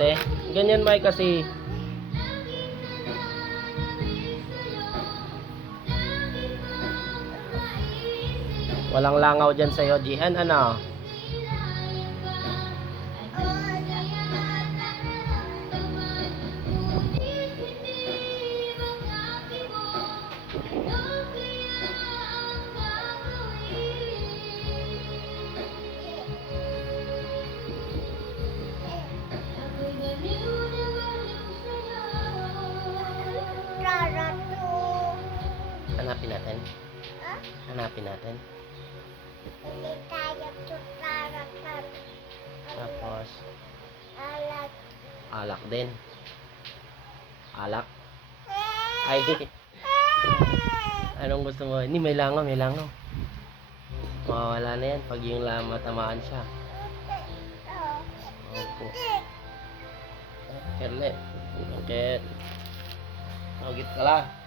te. Ganyan Mai kasi walang langaw dyan sa'yo, Gian. Ano? Hanapin natin. Hanapin natin. Hindi tayo tutarakan. Tapos, Alat. alak din. Alak. Ay, anong gusto mo? Hindi, may langaw, may langaw. Mawawala na yan pag yung matamaan siya. Opo. Kerle. Okay. Nagit ka la.